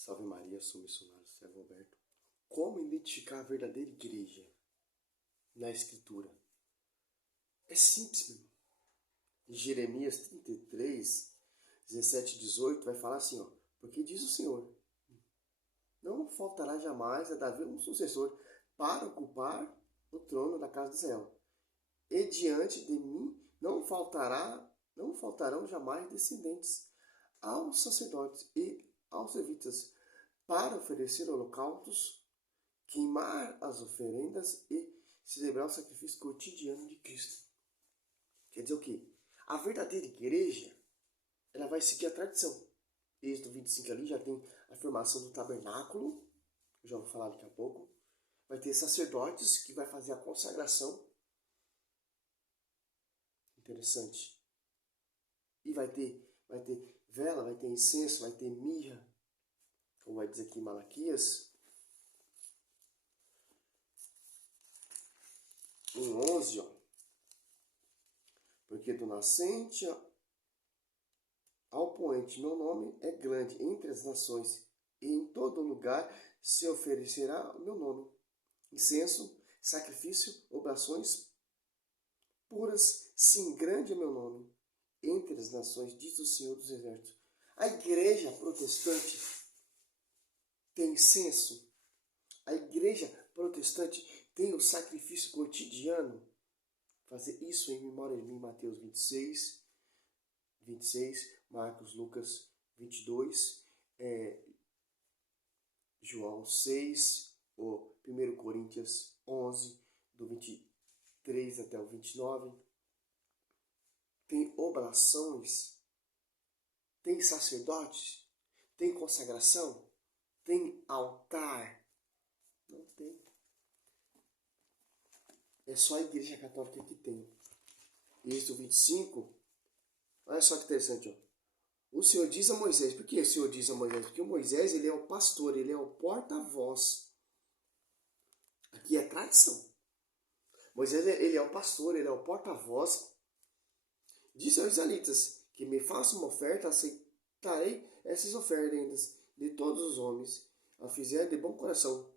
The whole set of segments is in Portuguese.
Salve Maria, sou missionário Servo Alberto. Como identificar a verdadeira igreja na Escritura? É simples, meu irmão. Em Jeremias 33, 17 e 18 vai falar assim, ó. Porque diz o Senhor, não faltará jamais a Davi um sucessor para ocupar o trono da casa de Israel. E diante de mim não faltarão jamais descendentes aos sacerdotes e aos levitas para oferecer holocaustos, queimar as oferendas e celebrar o sacrifício cotidiano de Cristo. Quer dizer o quê? A verdadeira igreja, ela vai seguir a tradição. Êxodo 25 ali já tem a formação do tabernáculo, eu já vou falar daqui a pouco. Vai ter sacerdotes que vai fazer a consagração. Interessante. E vai ter vela, vai ter incenso, vai ter mirra, como vai dizer aqui em Malaquias 1:11, ó. Porque do nascente ao poente meu nome é grande entre as nações, e em todo lugar se oferecerá o meu nome. Incenso, sacrifício, oblações puras, sim, grande é meu nome entre as nações, diz o Senhor dos Exércitos. A igreja protestante tem incenso. A igreja protestante tem o sacrifício cotidiano. Fazer isso em memória de mim, Mateus 26, Marcos, Lucas 22, João 6, ou 1 Coríntios 11, do 23 até o 29. Tem oblações, tem sacerdotes, tem consagração, tem altar. Não tem. É só a igreja católica que tem. Êxodo 25, olha só que interessante, ó. O Senhor diz a Moisés, por que o Senhor diz a Moisés? Porque o Moisés, ele é o pastor, ele é o porta-voz. Aqui é tradição. Moisés, ele é o pastor, ele é o porta-voz. Disse aos israelitas, que me façam uma oferta, aceitarei essas ofertas de todos os homens, a fizer de bom coração.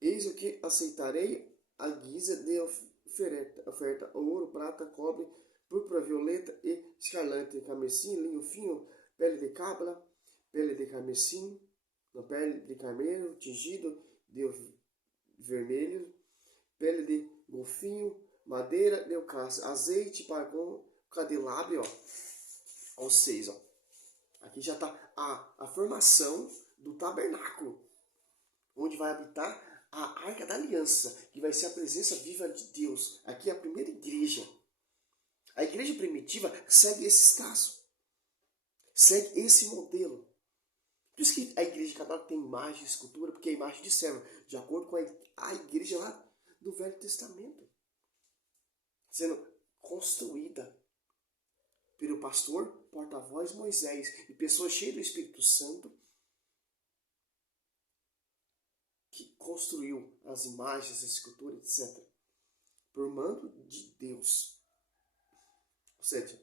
Eis o que aceitarei a guisa de oferta, ouro, prata, cobre, púrpura, violeta e escarlate, carmesim, linho fino, pele de cabra, pele de carmesim, pele de carneiro, tingido de vermelho, pele de golfinho, madeira de ocácia, azeite para com candelabro, ó. Ou seja, ó, aqui já está a formação do tabernáculo, onde vai habitar a Arca da Aliança, que vai ser a presença viva de Deus. Aqui é a primeira igreja. A igreja primitiva segue esse traços, segue esse modelo. Por isso que a igreja católica tem imagem e escultura, porque é a imagem de servo, de acordo com a igreja lá do Velho Testamento, sendo construída pelo pastor, porta-voz Moisés, e pessoas cheias do Espírito Santo, que construiu as imagens, a escultura, etc. Por mando de Deus. Ou seja,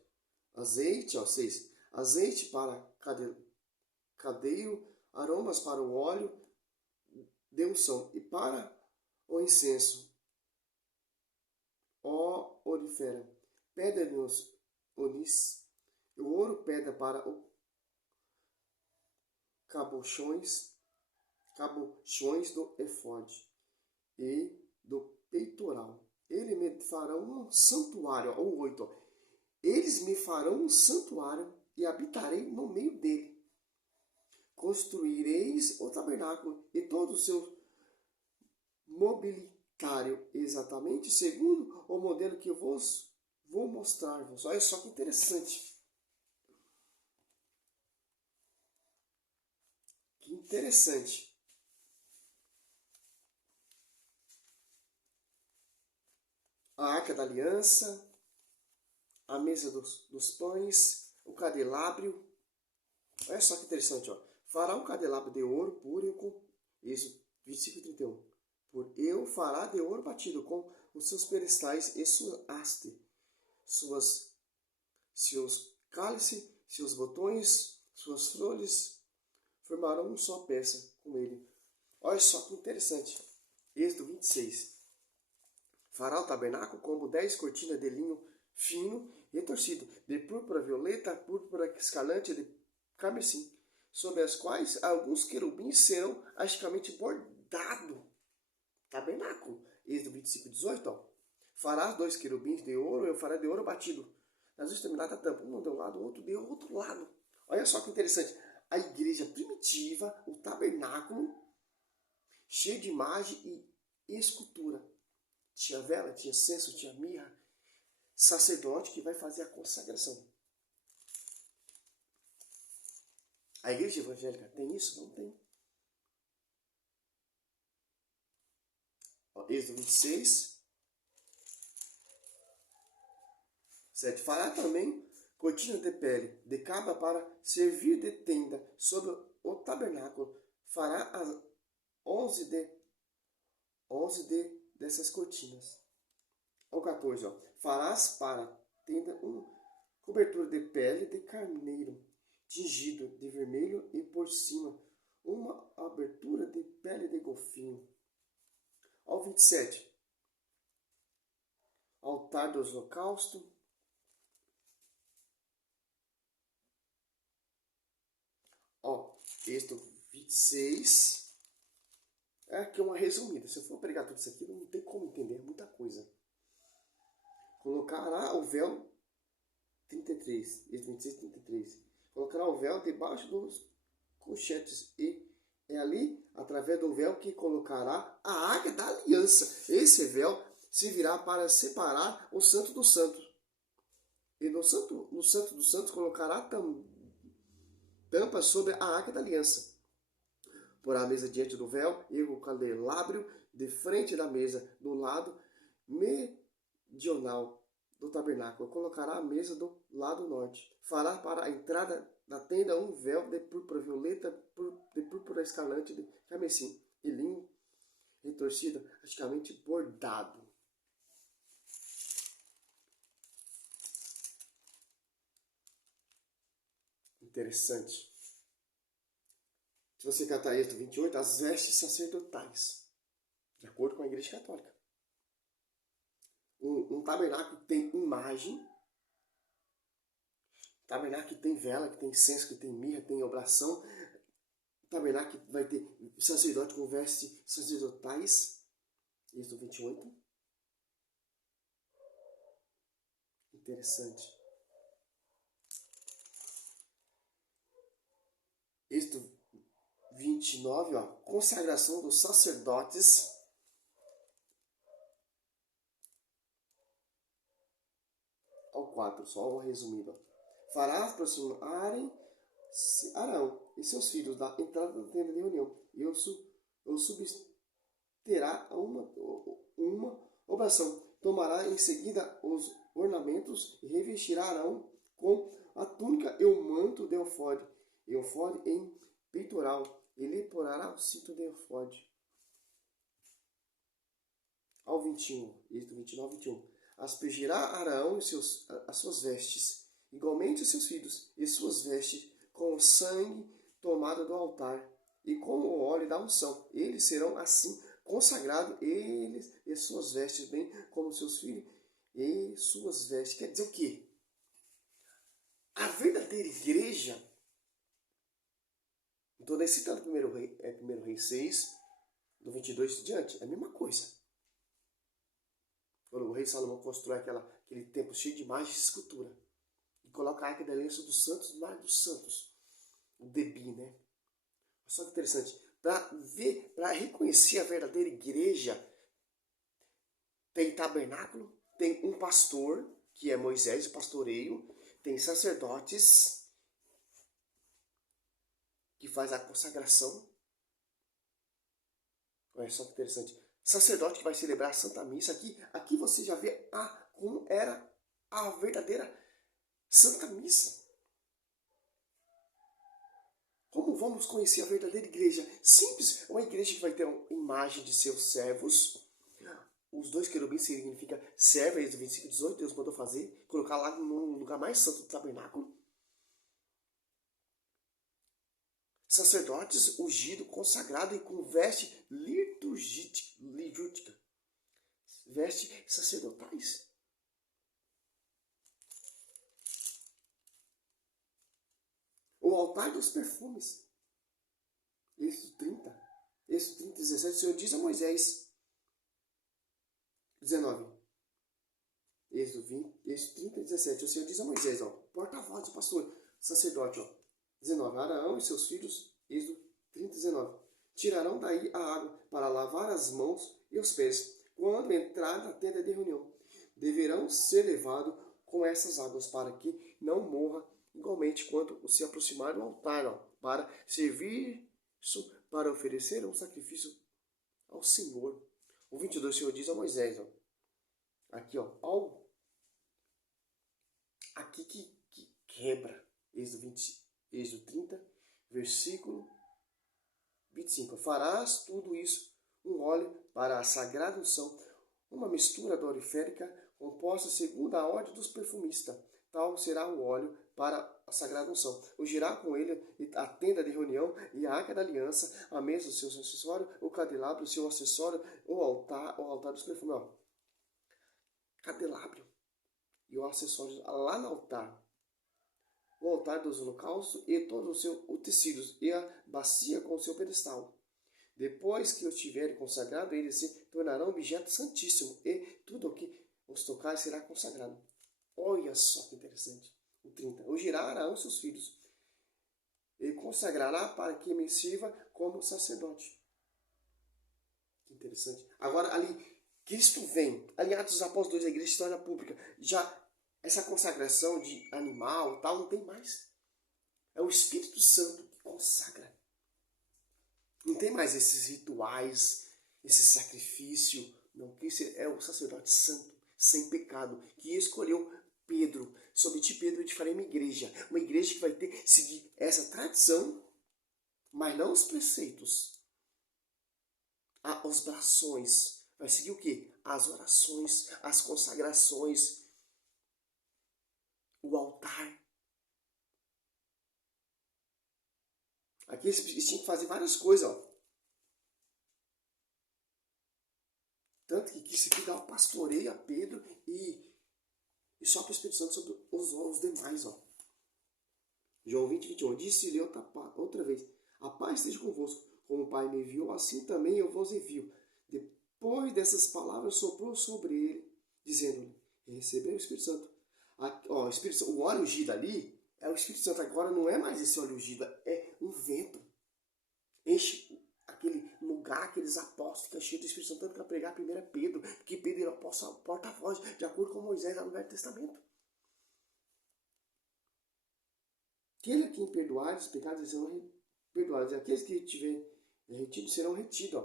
azeite, ó, 6. Azeite para cadeio, aromas para o óleo de unção e para o incenso, ó olífera, pedra de onis, o ouro, pedra para o cabochões do efode e do peitoral. Ele me fará um santuário, ó, o 8, ó. Eles me farão um santuário e habitarei no meio dele. Construireis o tabernáculo e todo o seu mobiliário, exatamente segundo o modelo que eu vos vou mostrar-vos. Olha só que interessante. Que interessante. A Arca da Aliança, a mesa dos pães, o candelabro. Olha só que interessante, ó. Fará um candelabro de ouro puro com isso, 25:31. Por eu fará de ouro batido com os seus pedestais e sua haste, seus cálices, seus botões, suas flores, formarão uma só peça com ele. Olha só que interessante. Êxodo 26. Fará o tabernáculo como 10 cortinas de linho fino e torcido, de púrpura violeta, púrpura escarlate de carmesim, sobre as quais alguns querubins serão artisticamente bordados. Tabernáculo. Êxodo 25, 18. Ó. Farás 2 querubins de ouro, eu farei de ouro batido. Nas extremidades da tampa, um de um lado, o outro de outro lado. Olha só que interessante. A igreja primitiva, o tabernáculo, cheio de imagem e escultura. Tinha vela, tinha censo, tinha mirra. Sacerdote que vai fazer a consagração. A igreja evangélica tem isso? Não tem. Ó, Êxodo 26. 7. Fará também cortina de pele de cabra para servir de tenda sobre o tabernáculo. Fará as 11 dessas cortinas. Ao 14. Ó. Farás para a tenda uma cobertura de pele de carneiro, tingido de vermelho, e por cima uma abertura de pele de golfinho. Ao 27. Altar do holocausto. Ó, Êxodo 26. Aqui é uma resumida. Se eu for pregar tudo isso aqui, não tem como entender. É muita coisa. Colocará o véu 33. Êxodo 26, 33. Colocará o véu debaixo dos colchetes. E é ali, através do véu, que colocará a arca da aliança. Esse véu servirá para separar o santo do santo. E no santo dos santos colocará tampa sobre a arca da aliança. Porá a mesa diante do véu e o candelabro de frente da mesa, do lado meridional do tabernáculo. Colocará a mesa do lado norte. Fará para a entrada da tenda um véu de púrpura violeta, de púrpura escarlate, de carmesim e linho retorcido, praticamente bordado. Interessante. Se você catar Êxodo 28, as vestes sacerdotais, de acordo com a Igreja Católica. Um tabernáculo que tem imagem, um tabernáculo que tem vela, que tem incenso, que tem mirra, tem obração, um tabernáculo que vai ter sacerdote com vestes sacerdotais, Êxodo 28. Interessante. Êxodo 29, ó, consagração dos sacerdotes. Ao 4, só uma resumida. Fará aproximarem Arão e seus filhos da entrada da tenda de reunião, e o subterá uma oração. Tomará em seguida os ornamentos e revestirá Arão com a túnica e o manto de efode em peitoral, e lhe porá o cinto de efode. Ao 21, Êxodo 29, 21. Aspergirá Arão as suas vestes, igualmente os seus filhos, e suas vestes, com o sangue tomado do altar, e com o óleo da unção. Eles serão assim consagrados, eles e suas vestes, bem como seus filhos e suas vestes. Quer dizer o quê? A verdadeira igreja, então daí citando 1 Reis 6, do 22 em diante, é a mesma coisa. Quando o rei Salomão constrói aquele templo cheio de imagens e escultura, e coloca a arca da aliança dos santos no mar dos santos, o Debi, né? Só que interessante, para reconhecer a verdadeira igreja, tem tabernáculo, tem um pastor, que é Moisés, o pastoreio, tem sacerdotes, que faz a consagração. Olha só que interessante. Sacerdote que vai celebrar a Santa Missa. Aqui você já vê como era a verdadeira Santa Missa. Como vamos conhecer a verdadeira igreja? Simples, uma igreja que vai ter uma imagem de seus servos. Os 2 querubins significa servo, Êxodo 25, 18, Deus mandou fazer, colocar lá no lugar mais santo do tabernáculo. sacerdotes ungidos, consagrados e com veste litúrgica, veste sacerdotais. O altar dos perfumes. Êxodo 30. Êxodo 30, 17. O Senhor diz a Moisés. 19. Êxodo 30, 17. O Senhor diz a Moisés, porta-voz do pastor, sacerdote, 19. Arão e seus filhos, Êxodo 30, 19. Tirarão daí a água para lavar as mãos e os pés, quando entrar na tenda de reunião. Deverão ser levados com essas águas, para que não morra igualmente quando se aproximar do altar, para servir isso, para oferecer um sacrifício ao Senhor. O 22, o Senhor diz a Moisés, aqui, aqui que quebra, Êxodo 30, versículo 25. Farás tudo isso, um óleo para a sagrada unção, uma mistura doriférica composta segundo a ordem dos perfumistas. Tal será o óleo para a sagrada unção. Ungirá com ele a tenda de reunião e a arca da aliança, a mesa, os seus acessórios, o candelabro, o seu acessório, o altar dos perfumes. Candelabro e o acessório lá no altar. O altar dos holocaustos e todos os seus utensílios e a bacia com o seu pedestal. Depois que os tiverem consagrado, eles se tornarão objeto santíssimo e tudo o que os tocar será consagrado. Olha só que interessante. O 30. Ungirá Arão seus filhos e consagrará para que me sirva como sacerdote. Que interessante. Agora ali, Cristo vem. Ali Atos dos Apóstolos 2, a igreja história pública. Já essa consagração de animal tal não tem mais. É o Espírito Santo que consagra. Não tem mais esses rituais, esse sacrifício. Não, que é o sacerdote santo, sem pecado, que escolheu Pedro. Sobre ti, Pedro, eu te farei uma igreja que vai seguir essa tradição, mas não os preceitos, as orações. Vai seguir o quê? As orações, as consagrações, o altar. Aqui eles tinham que fazer várias coisas, Tanto que isso aqui dá o pastoreio a Pedro e só para o Espírito Santo sobre os demais, João 20, 21. Disse-lhe outra vez: a paz esteja convosco. Como o Pai me enviou, assim também eu vos envio. Depois dessas palavras, soprou sobre ele, dizendo-lhe: recebeu o Espírito Santo. O óleo ungido ali é o Espírito Santo. Agora não é mais esse óleo ungido, é um vento. Enche aquele lugar, aqueles apóstolos, fica cheio do Espírito Santo, tanto para pregar primeiro é Pedro, porque Pedro era o porta-voz, de acordo com Moisés lá no Velho Testamento. Aquele a quem perdoar os pecados serão perdoados, e aqueles que tiverem retidos serão retidos.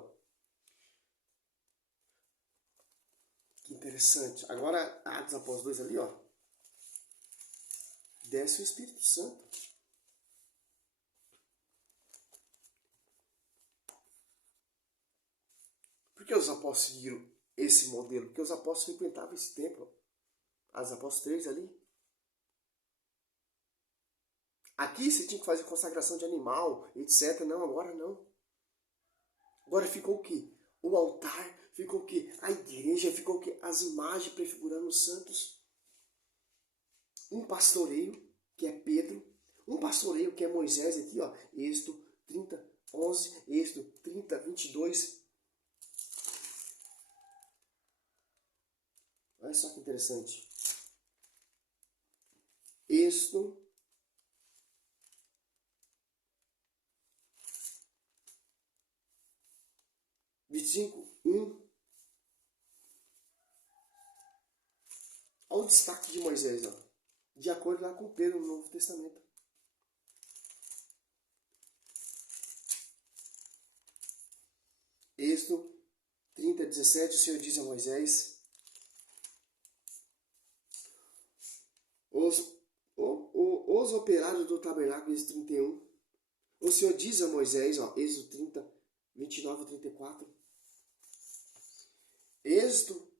Que interessante. Agora, Atos Apóstolos 2 ali, desce o Espírito Santo. Por que os apóstolos seguiram esse modelo? Porque os apóstolos frequentavam esse templo. Atos Apóstolos 3 ali. Aqui você tinha que fazer consagração de animal, etc. Não, agora não. Agora ficou o quê? O altar, ficou o quê? A igreja, ficou o quê? As imagens prefigurando os santos. Um pastoreio, que é Pedro. Um pastoreio, que é Moisés, aqui, Êxodo 30, 11, Êxodo 30, 22. Olha só que interessante. Êxodo 25, 1. Olha o destaque de Moisés, de acordo lá com Pedro no Novo Testamento. Êxodo 30, 17, o Senhor diz a Moisés: os operários do tabernáculo, Êxodo 31. O Senhor diz a Moisés, Êxodo 30, 29 a 34. Êxodo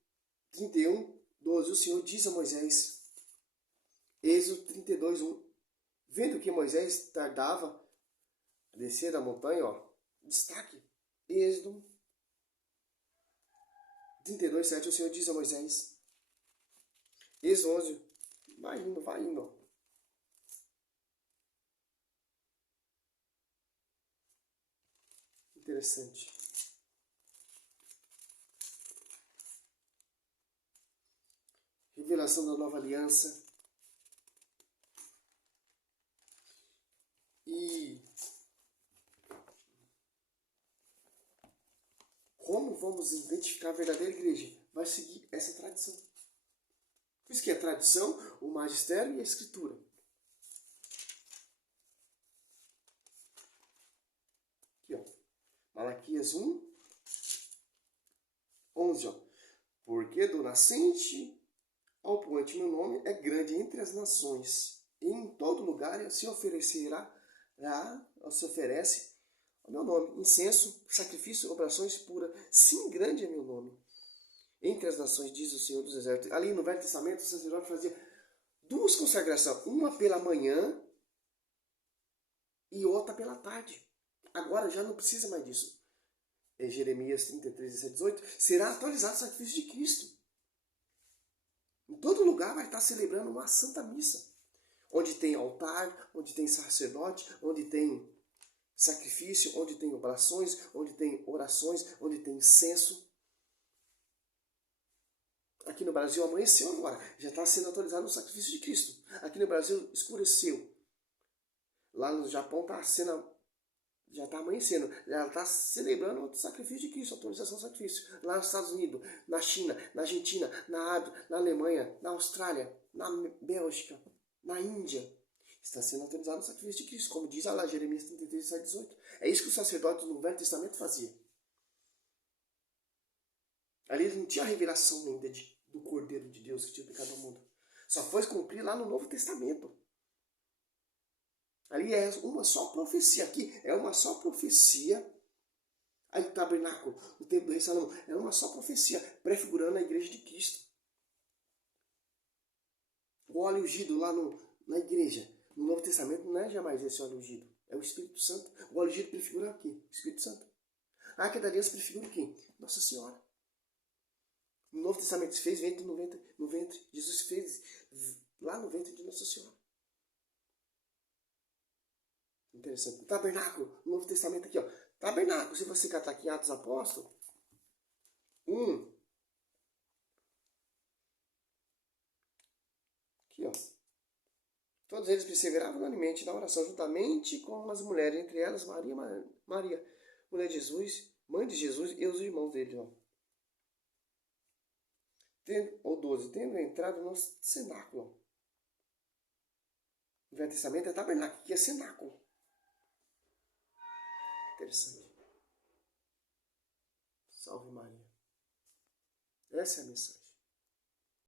31, 12. O Senhor diz a Moisés. Êxodo 32, 1. Vendo que Moisés tardava, Descer da montanha, ó. Destaque. Êxodo 32:7, o Senhor diz a Moisés. Êxodo 11. Vai indo, vai indo, ó. Interessante. Revelação da nova aliança. E como vamos identificar a verdadeira igreja? Vai seguir essa tradição. Por isso que é a tradição, o magistério e a escritura. Aqui, ó. Malaquias 1:11, ó. Porque do nascente ao poente meu nome é grande entre as nações. E em todo lugar se oferece o meu nome. Incenso, sacrifício, orações puras. Sim, grande é meu nome. Entre as nações, diz o Senhor dos Exércitos. Ali no Velho Testamento, o sacerdote fazia 2 consagrações. Uma pela manhã e outra pela tarde. Agora já não precisa mais disso. Em Jeremias 33:17-18, será atualizado o sacrifício de Cristo. Em todo lugar vai estar celebrando uma santa missa. Onde tem altar, onde tem sacerdote, onde tem sacrifício, onde tem oblações, onde tem orações, onde tem incenso. Aqui no Brasil amanheceu agora, já está sendo atualizado o sacrifício de Cristo. Aqui no Brasil escureceu. Lá no Japão já está amanhecendo, já está celebrando o sacrifício de Cristo, a atualização do sacrifício. Lá nos Estados Unidos, na China, na Argentina, na Alemanha, na Austrália, na Bélgica, na Índia, está sendo atualizado o sacrifício de Cristo, como diz lá Jeremias 33:18. É isso que o sacerdote no Velho Testamento fazia. Ali não tinha a revelação ainda do Cordeiro de Deus que tinha pecado no mundo. Só foi cumprir lá no Novo Testamento. Ali é uma só profecia. Aqui é uma só profecia. Aí o tabernáculo, o templo do rei Salomão, é uma só profecia, prefigurando a igreja de Cristo. O óleo ungido lá na igreja, no Novo Testamento, não é jamais esse óleo ungido. É o Espírito Santo. O óleo ungido prefigura o quê? O Espírito Santo. A Arca da Aliança prefigura o quê? Nossa Senhora. No Novo Testamento se fez ventre no ventre. Jesus fez lá no ventre de Nossa Senhora. Interessante. O tabernáculo, no Novo Testamento aqui, ó. Tabernáculo, se você catar aqui em Atos Apóstolos, 1. Aqui, ó. Todos eles perseveravam unanimemente na oração, juntamente com as mulheres, entre elas Maria, mulher de Jesus, mãe de Jesus e os irmãos dele, ó. Ou 12, tendo entrado no cenáculo. O Velho Testamento é tabernáculo, aqui é cenáculo. Interessante. Salve Maria. Essa é a mensagem.